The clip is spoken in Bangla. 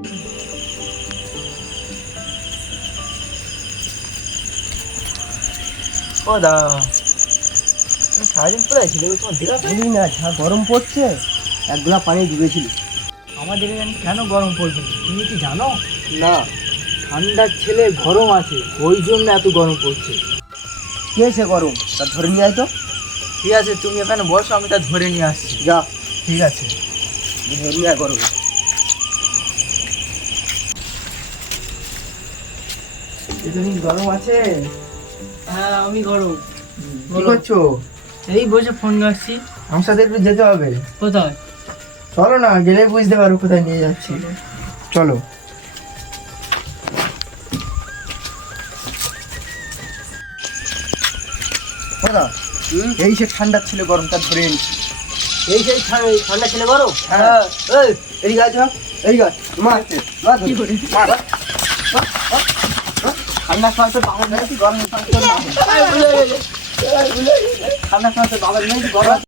ও দা, তুমি সারাদিন পরে আছি দেখো, তোমার দেখা বুঝলি না, যা গরম পড়ছে, এক গ্লাস পানি ডুবেছিল। আমাদের এখানে কেন গরম পড়বে তুমি কি জানো? না। ঠান্ডার ছেলে গরম আছে, ওই জন্য এত গরম পড়ছে। কে সে গরম? তা ধরে নিয়ে আয় তো। ঠিক আছে, তুমি এখানে বসো, আমি তা ধরে নিয়ে আসছি। যা, ঠিক আছে। ধরে নিয়ে আয় গরম। তুমি গরম আছে? হ্যাঁ, আমি গরম। কি করছো? এই বসে ফোন ঘাটছি। আমার সাথে একটু যেতে হবে। কোথায়? চলো না, গেলে বুঝতে পারো কোথায় নিয়ে যাচ্ছি। চলো। দাদা, এই সে ঠান্ডা ছিল, গরমটা ধরে এনেছি। এই সেই ঠান্ডা ছেলে গরম? হ্যাঁ। এই গাছ, এই গাছ ঠান্ডার সময় তো বাবার নেই, গরমের সময় তো ঠান্ডার সময় তো বাবার নেই, গরম